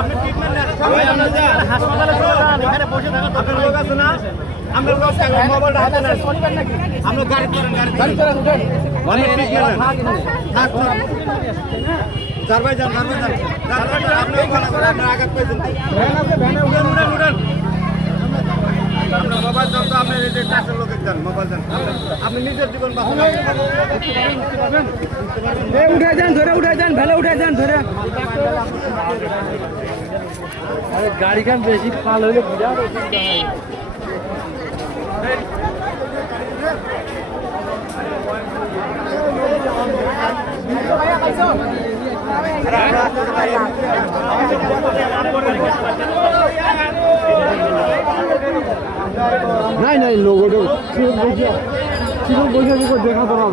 আপনি ট্রিটমেন্ট নেন হাসপাতালে এখানে বসে থাকুন। আপনার লোক আছে না? আপনার লোক মোবাইলটা হাতে নেন। আপনি গাড়ি করেন, গাড়ি করেন উঠেন। মানে ট্রিটমেন্ট থাক থাক। জারবাই যান, জারবাই যান। জারবাই আপনি ওখানে আপনার আঘাত পেয়েছেন। ভ্যানে উঠেন, উঠেন, উঠেন। আপনার মোবাইল দাম তো আপনি এই যে কাছের লোকের দেন, মোবাইল দেন। আপনি নিজের জীবন বাঁচান। উঠে যান, ধরে উঠে যান, ভেলে উঠে যান, ধরে। আরে গাড়ি খান বেশি পাল হইলে বিরাট অসুবিধা হয়। নাই নাই লোক ওটা বসে দেখা তো না।